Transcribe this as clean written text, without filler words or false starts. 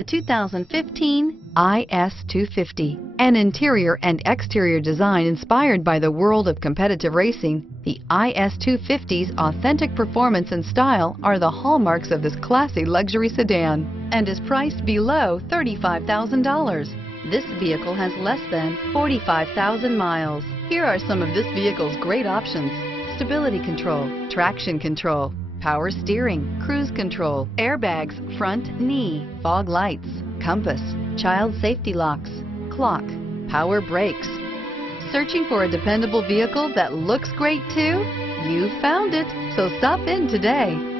The 2015 IS250. An interior and exterior design inspired by the world of competitive racing, the IS250's authentic performance and style are the hallmarks of this classy luxury sedan and is priced below $35,000. This vehicle has less than 45,000 miles. Here are some of this vehicle's great options: stability control, traction control, power steering, cruise control, airbags, front knee, fog lights, compass, child safety locks, clock, power brakes. Searching for a dependable vehicle that looks great too? You found it, so stop in today.